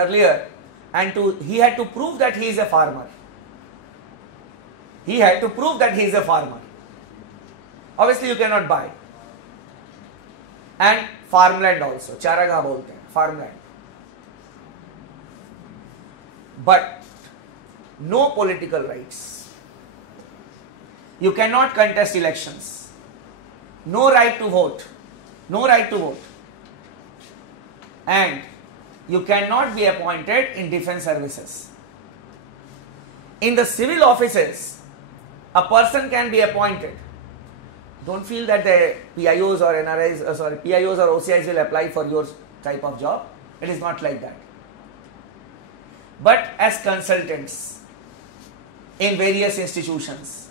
earlier, and he had to prove that he is a farmer. He had to prove that he is a farmer. Obviously you cannot buy. And farmland also, charagah bolte hain, farmland. But no political rights. You cannot contest elections. No right to vote. No right to vote. And you cannot be appointed in defense services. In the civil offices, a person can be appointed. Don't feel that the PIOs or NRIs, PIOs or OCIs will apply for your type of job. It is not like that. But as consultants in various institutions,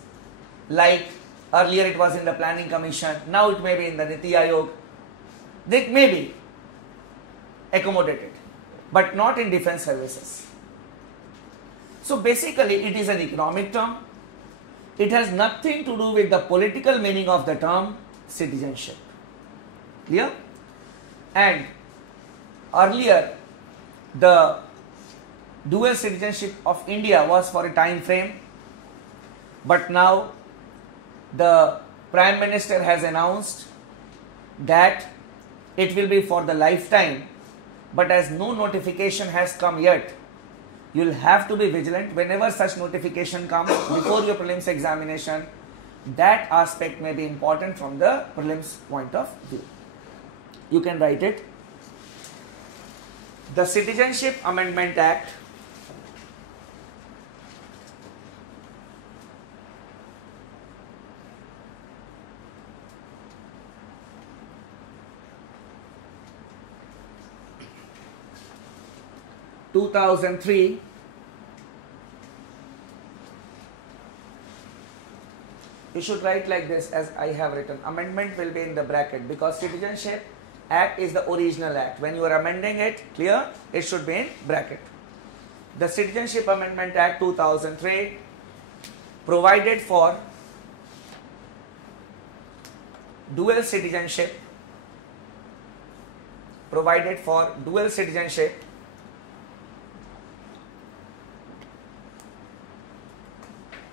like earlier it was in the Planning Commission, now it may be in the Niti Aayog, they may be accommodated, but not in defense services. So basically it is an economic term. It has nothing to do with the political meaning of the term citizenship. Clear? And earlier the dual citizenship of India was for a time frame, but now the Prime Minister has announced that it will be for the lifetime, but as no notification has come yet, you will have to be vigilant whenever such notification comes before your prelims examination. That aspect may be important from the prelims point of view. You can write it. The Citizenship Amendment Act (2003) you should write like this as I have written. Amendment will be in the bracket because Citizenship Act is the original act. When you are amending it, clear, it should be in bracket. The Citizenship Amendment Act 2003 provided for dual citizenship,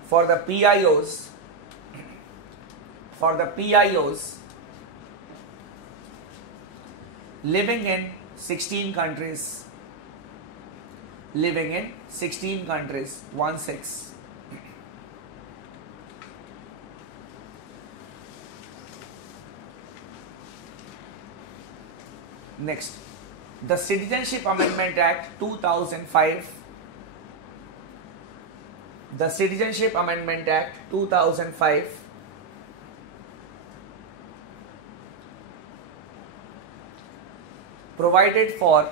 for the PIOs living in 16 countries, 16. Next, the Citizenship Amendment Act 2005. The Citizenship Amendment Act 2005 provided for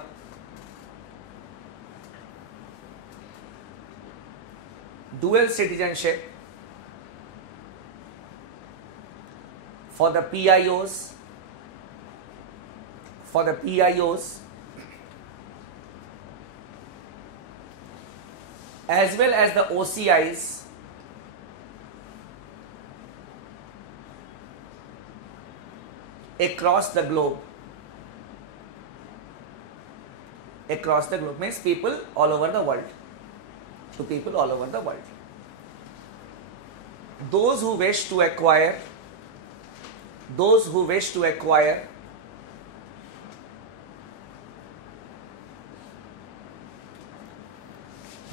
dual citizenship for the PIOs, as well as the OCIs across the globe. Across the globe means people all over the world. To people all over the world. Those who wish to acquire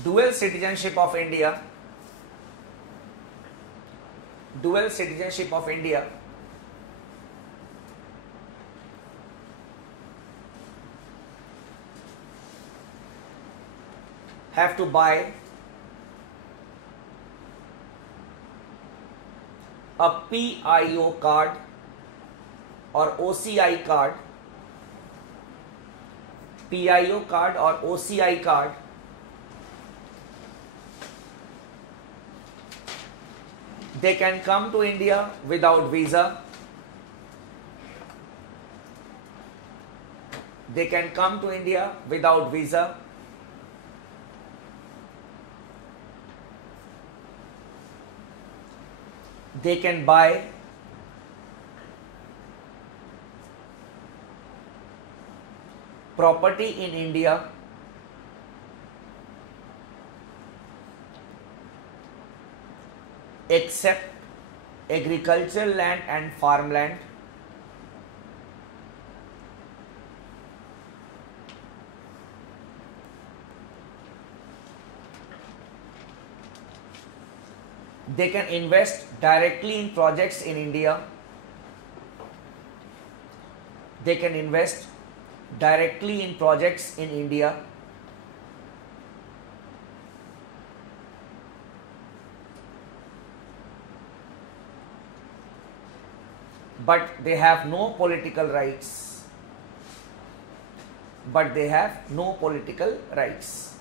dual citizenship of India have to buy a PIO card or OCI card, PIO card or OCI card they can come to India without visa. They can come to India without visa. They can buy property in India except agricultural land and farmland, they can invest directly in projects in India. They can invest directly in projects in India. But they have no political rights. But they have no political rights.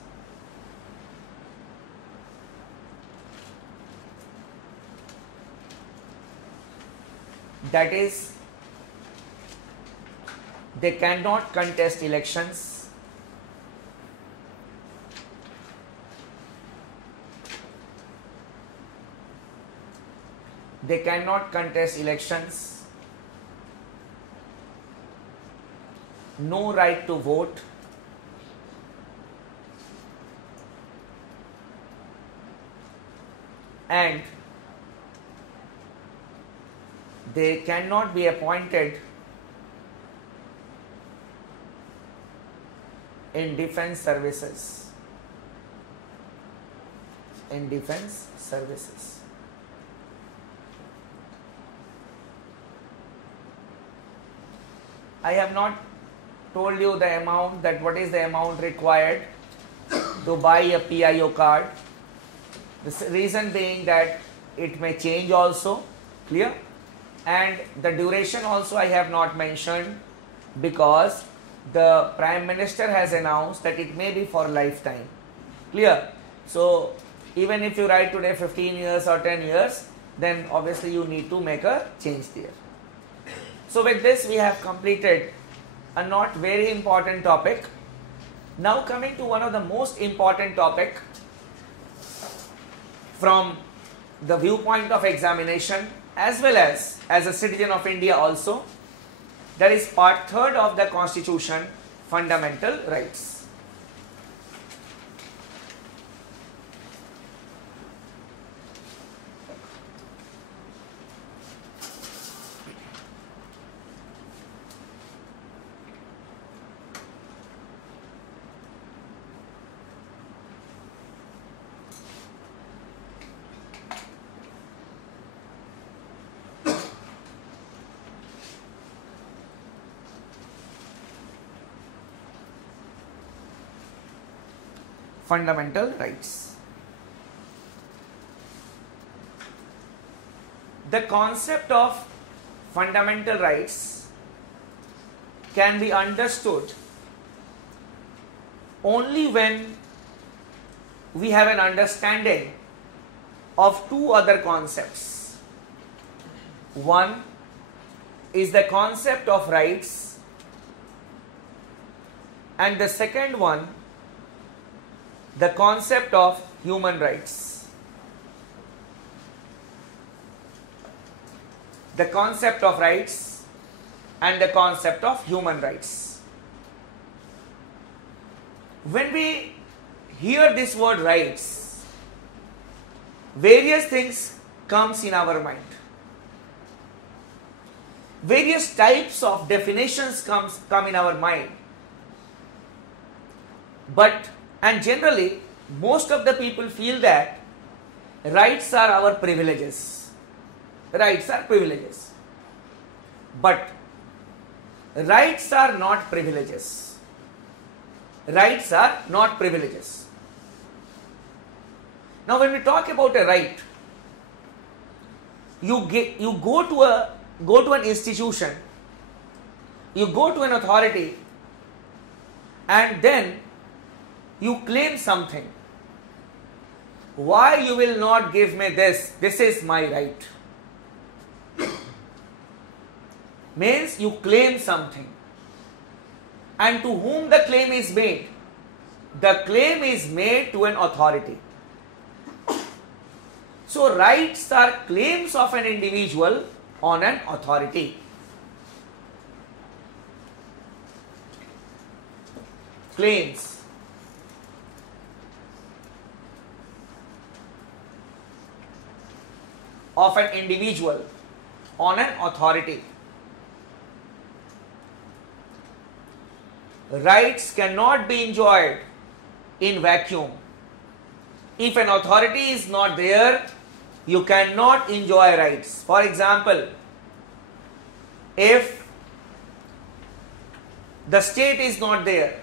That is, they cannot contest elections. They cannot contest elections. No right to vote. And they cannot be appointed in defense services. In defense services. I have not told you the amount, that what is the amount required to buy a PIO card. The reason being that it may change also, clear? And the duration also I have not mentioned, because the Prime Minister has announced that it may be for lifetime, clear? So even if you write today 15 years or 10 years, then obviously you need to make a change there. So with this we have completed a not very important topic. Now coming to one of the most important topic from the viewpoint of examination as well as a citizen of India also, that is part 3rd of the Constitution, fundamental rights. Fundamental rights. The concept of fundamental rights can be understood only when we have an understanding of two other concepts. One is the concept of rights, and the second one, the concept of human rights. The concept of rights and the concept of human rights. When we hear this word rights, various things comes in our mind. Various types of definitions come in our mind. And generally, most of the people feel that rights are our privileges. Rights are privileges. But rights are not privileges. Rights are not privileges. Now, when we talk about a right, you go to an institution, you go to an authority, and then you claim something. Why you will not give me this? This is my right. Means you claim something. And to whom the claim is made? The claim is made to an authority. So rights are claims of an individual on an authority. Claims. of an individual on an authority. Rights cannot be enjoyed in vacuum. If an authority is not there, you cannot enjoy rights. For example, if the state is not there,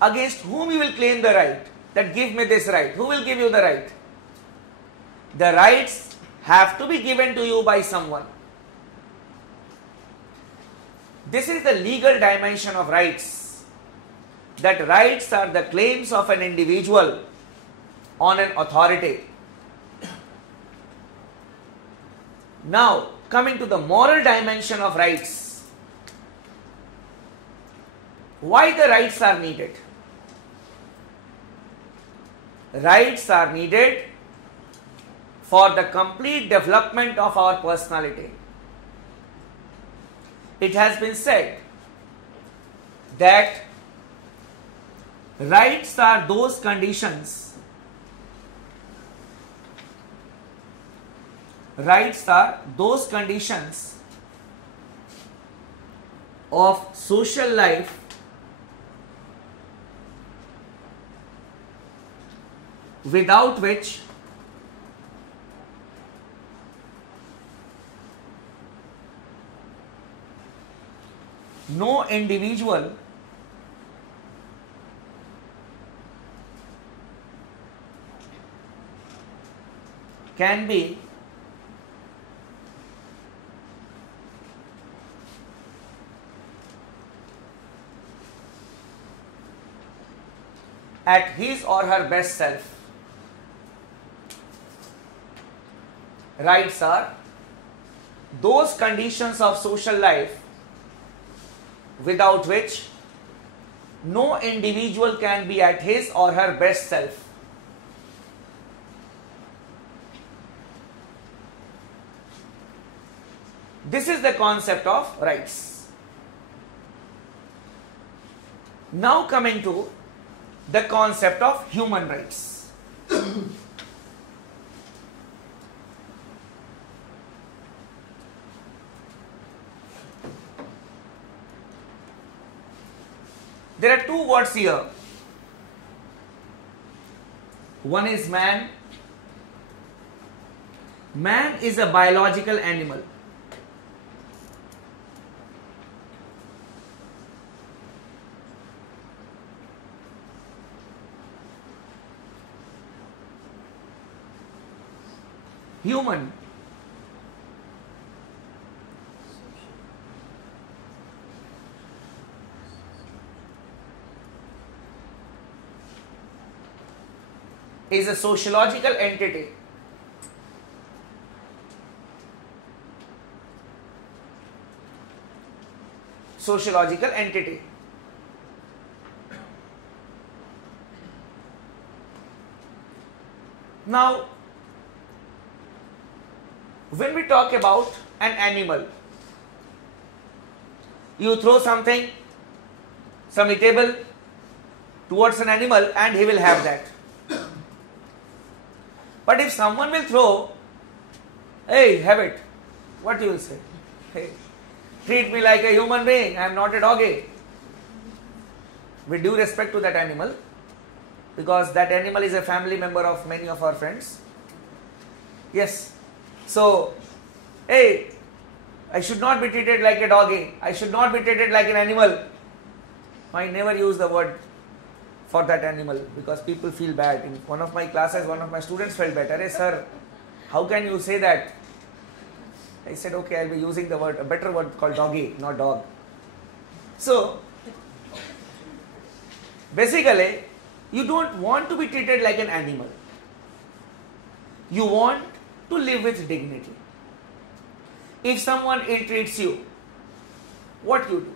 against whom you will claim the right? That give me this right. Who will give you the right? The rights have to be given to you by someone. This is the legal dimension of rights. That rights are the claims of an individual on an authority. Now, coming to the moral dimension of rights. Why the rights are needed? Rights are needed for the complete development of our personality. It has been said that rights are those conditions of social life without which no individual can be at his or her best self. Rights are those conditions of social life without which no individual can be at his or her best self. This is the concept of rights. Now coming to the concept of human rights. There are two words here. One is man. Man is a biological animal. Human is a sociological entity. Sociological entity. Now, when we talk about an animal, you throw something, some eatable towards an animal and he will have that. But if someone will throw, hey, have it, what you will say? Hey, treat me like a human being, I am not a doggy. With due respect to that animal, because that animal is a family member of many of our friends. Yes. So, hey, I should not be treated like a doggy. I should not be treated like an animal. I never use the word for that animal because people feel bad. In one of my classes, one of my students felt bad. Hey, sir, how can you say that? I said, okay, I'll be using the word, a better word called doggy, not dog. So, basically, you don't want to be treated like an animal. You want to live with dignity. If someone ill-treats you, what you do?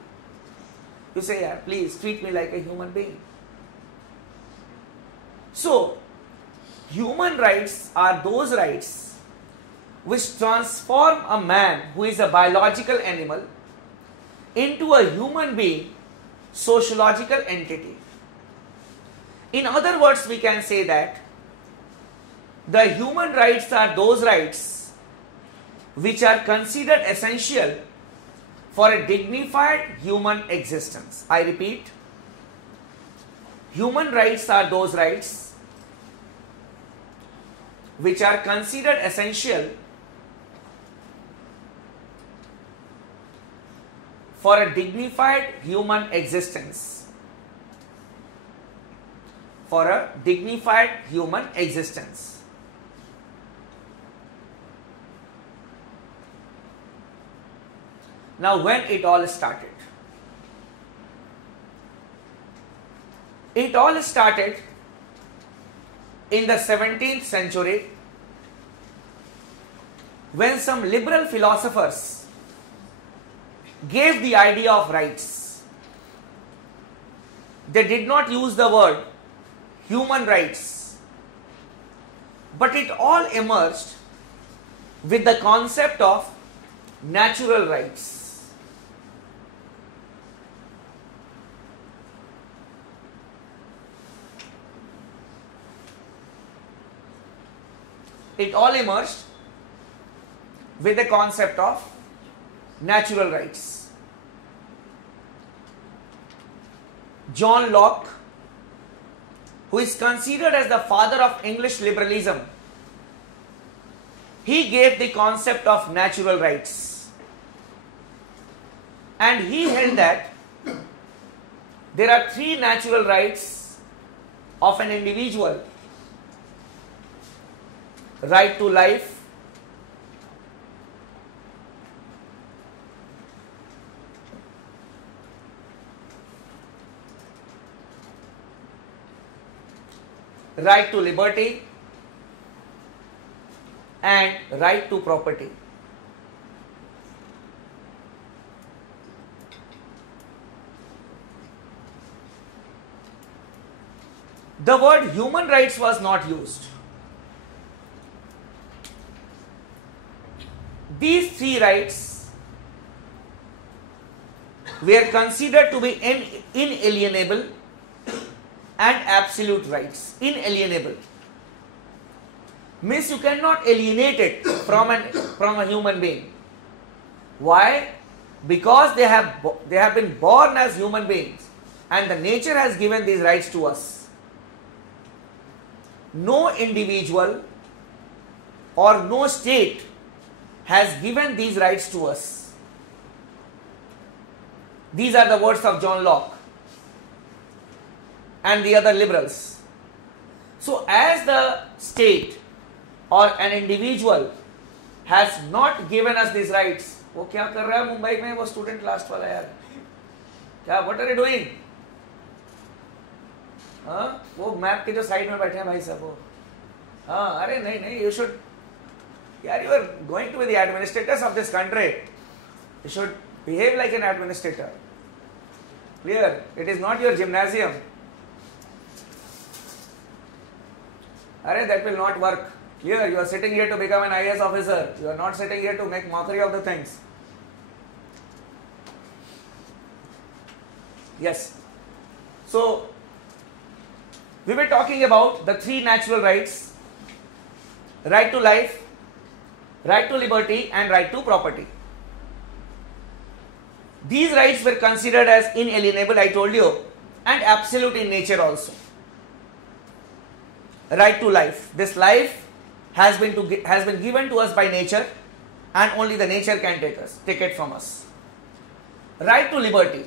You say, yeah, please treat me like a human being. So, human rights are those rights which transform a man who is a biological animal into a human being, sociological entity. In other words, we can say that The human rights are those rights which are considered essential for a dignified human existence. I repeat, human rights are those rights which are considered essential for a dignified human existence. For a dignified human existence. Now, when it all started? It all started in the 17th century when some liberal philosophers gave the idea of rights. They did not use the word human rights, but it all emerged with the concept of natural rights. It all emerged with the concept of natural rights. John Locke, who is considered as the father of English liberalism, he gave the concept of natural rights. And he held that there are three natural rights of an individual: right to life, right to liberty, and right to property. The word human rights was not used. These three rights were considered to be inalienable and absolute rights. Inalienable means you cannot alienate it from a human being. Why? Because they have been born as human beings, and the nature has given these rights to us. No individual or no state has given these rights to us. These are the words of John Locke and the other liberals. So, as the state or an individual has not given us these rights, वो क्या कर रहा है मुंबई में वो student last वाला यार, क्या व्हाट आर यू डूइंग? हाँ, वो मैप के जो साइड में बैठे हैं भाई साहब वो, हाँ, अरे नहीं नहीं, यू शुड यार, you are going to be the administrators of this country. You should behave like an administrator. Clear? It is not your gymnasium. Arey, that will not work. Clear? You are sitting here to become an IAS officer. You are not sitting here to make mockery of the things. Yes. So, we were talking about the three natural rights: right to life, right to liberty, and right to property. These rights were considered as inalienable, I told you, and absolute in nature also. Right to life. This life has been given to us by nature, and only the nature can take it from us. Right to liberty.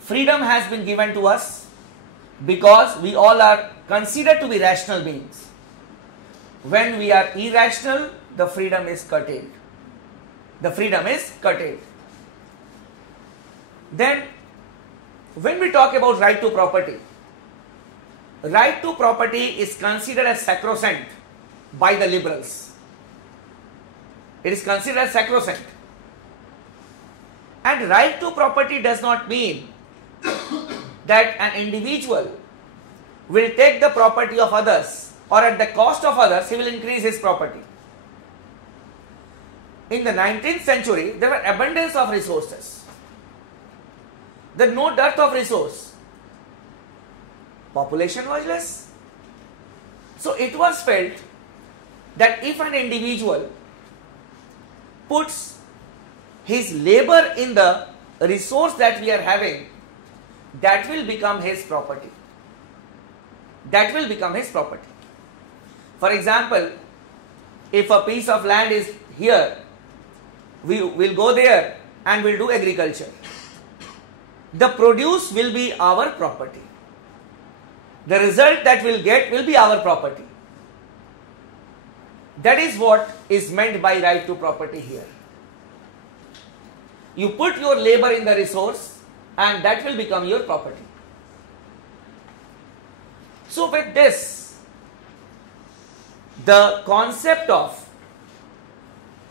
Freedom has been given to us because we all are considered to be rational beings. When we are irrational, the freedom is curtailed. The freedom is curtailed. Then, when we talk about right to property is considered as sacrosanct by the liberals. It is considered as sacrosanct. And right to property does not mean that an individual will take the property of others, or at the cost of others, he will increase his property. In the 19th century, there were abundance of resources. There was no dearth of resource. Population was less. So it was felt that if an individual puts his labor in the resource that we are having, that will become his property. That will become his property. For example, if a piece of land is here, we will go there and will do agriculture. The produce will be our property. The result that we'll get will be our property. That is what is meant by right to property here. You put your labor in the resource and that will become your property. So with this, the concept of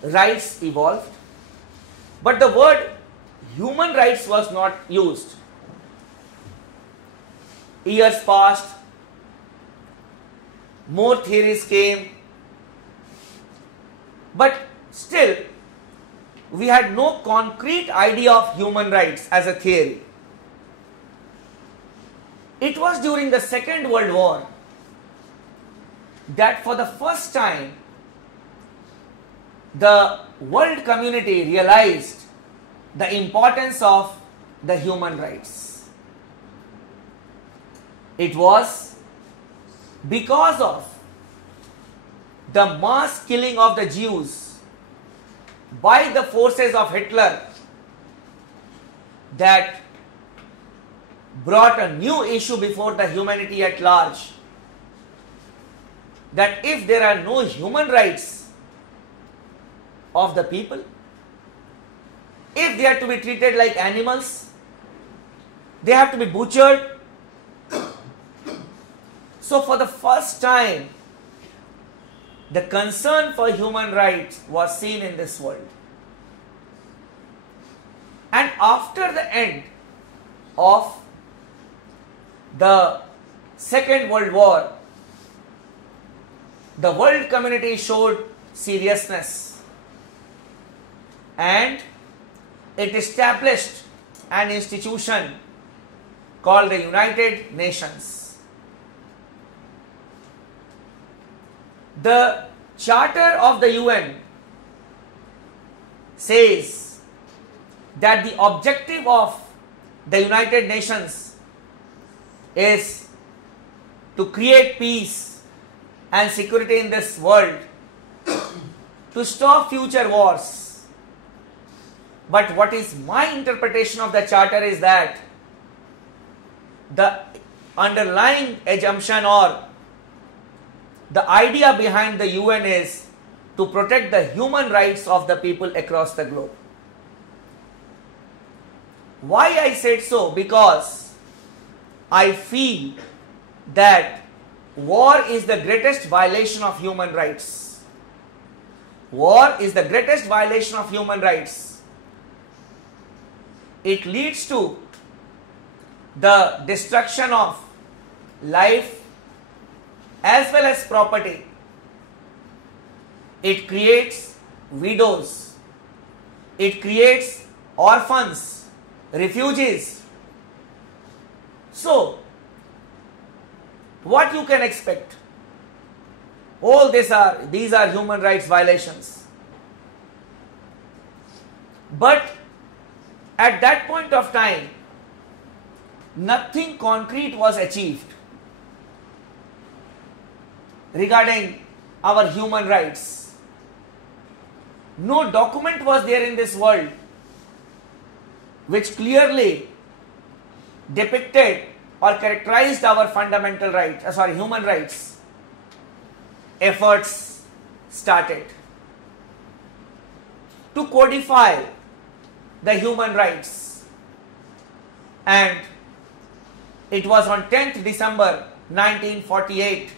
rights evolved, but the word human rights was not used. Years passed, more theories came, but still we had no concrete idea of human rights as a theory. It was during the Second World War that for the first time the world community realized the importance of the human rights. It was because of the mass killing of the Jews by the forces of Hitler that brought a new issue before the humanity at large, that if there are no human rights of the people, if they are to be treated like animals, they have to be butchered. So for the first time, the concern for human rights was seen in this world. And after the end of the Second World War, the world community showed seriousness and it established an institution called the United Nations. The Charter of the UN says that the objective of the United Nations is to create peace and security in this world, to stop future wars. But what is my interpretation of the charter is that the underlying assumption or the idea behind the UN is to protect the human rights of the people across the globe. Why I said so? Because I feel that war is the greatest violation of human rights. War is the greatest violation of human rights. It leads to the destruction of life as well as property. It creates widows. It creates orphans, refugees. So, what you can expect? All these are human rights violations. But at that point of time, nothing concrete was achieved regarding our human rights. No document was there in this world which clearly depicted or characterized our fundamental rights, human rights. Efforts started to codify the human rights, and it was on 10th December 1948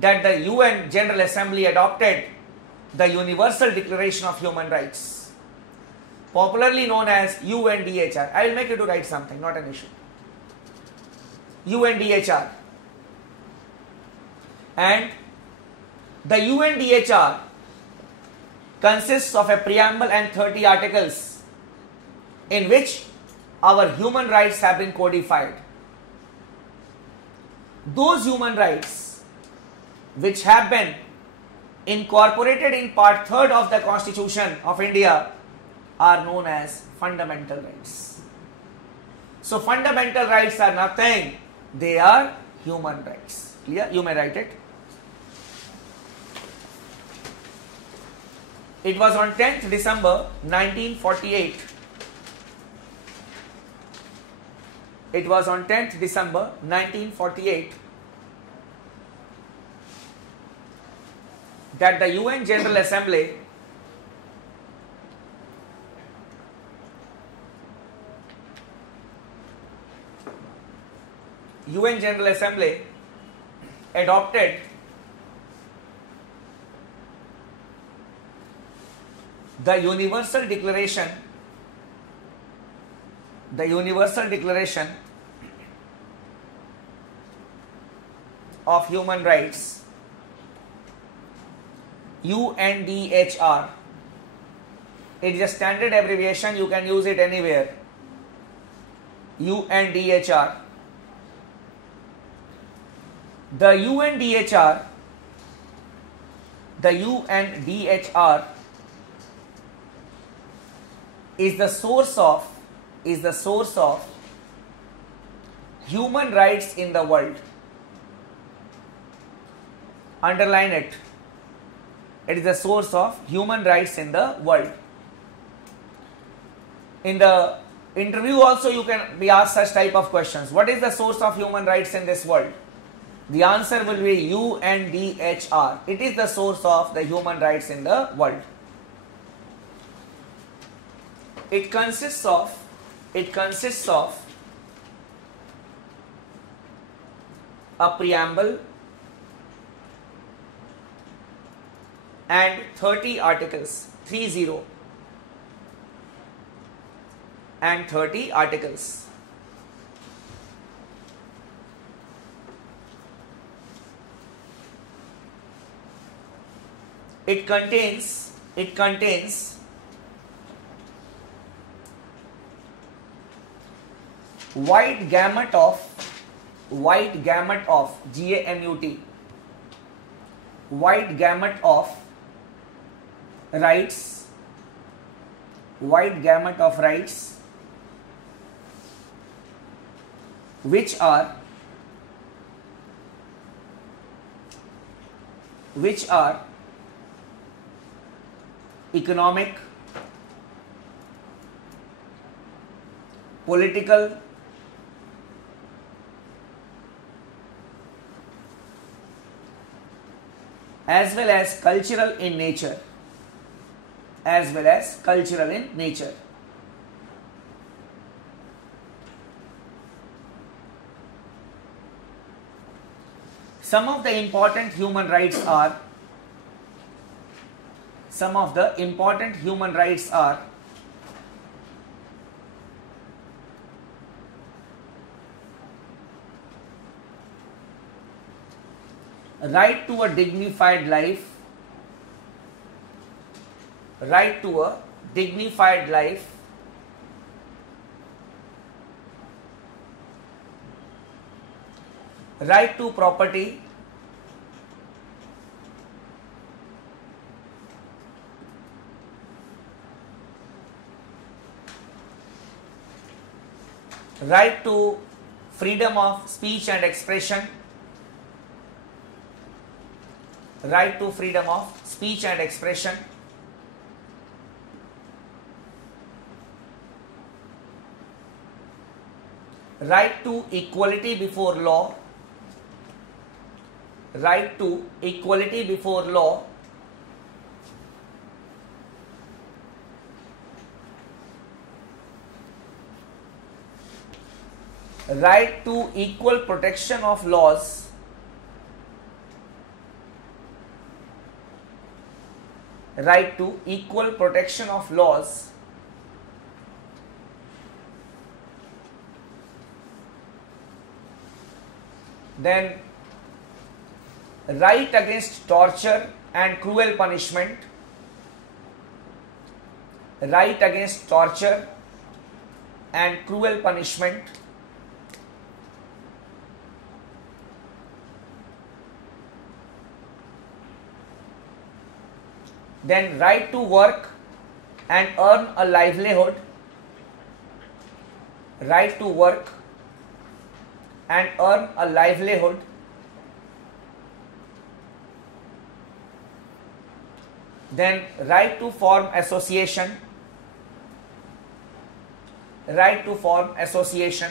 that the UN General Assembly adopted the Universal Declaration of Human Rights, popularly known as UNDHR. I will make you to write something, not an issue. UNDHR. And the UNDHR consists of a preamble and 30 articles in which our human rights have been codified. Those human rights which have been incorporated in part 3rd of the Constitution of India are known as fundamental rights. So fundamental rights are nothing, they are human rights. Clear? You may write it. It was on 10th December 1948. It was on 10th December 1948 that the UN General Assembly adopted the Universal Declaration of Human Rights, UNDHR. It is a standard abbreviation, you can use it anywhere. UNDHR. The UNDHR is the source of human rights in the world. Underline it. It is the source of human rights in the world. In the interview also you can be asked such type of questions. What is the source of human rights in this world? The answer will be UNDHR. It is the source of the human rights in the world. It consists of a preamble and 30 articles, 30 and 30 articles. It contains wide gamut of GAMUT, wide gamut of rights, which are economic, political, as well as cultural in nature. Some of the important human rights are right to a dignified life, right to property, right to freedom of speech and expression, right to freedom of speech and expression, right to equality before law, right to equality before law, right to equal protection of laws, right to equal protection of laws, then right against torture and cruel punishment, right against torture and cruel punishment, then right to work and earn a livelihood, right to work and earn a livelihood, then right to form association, right to form association,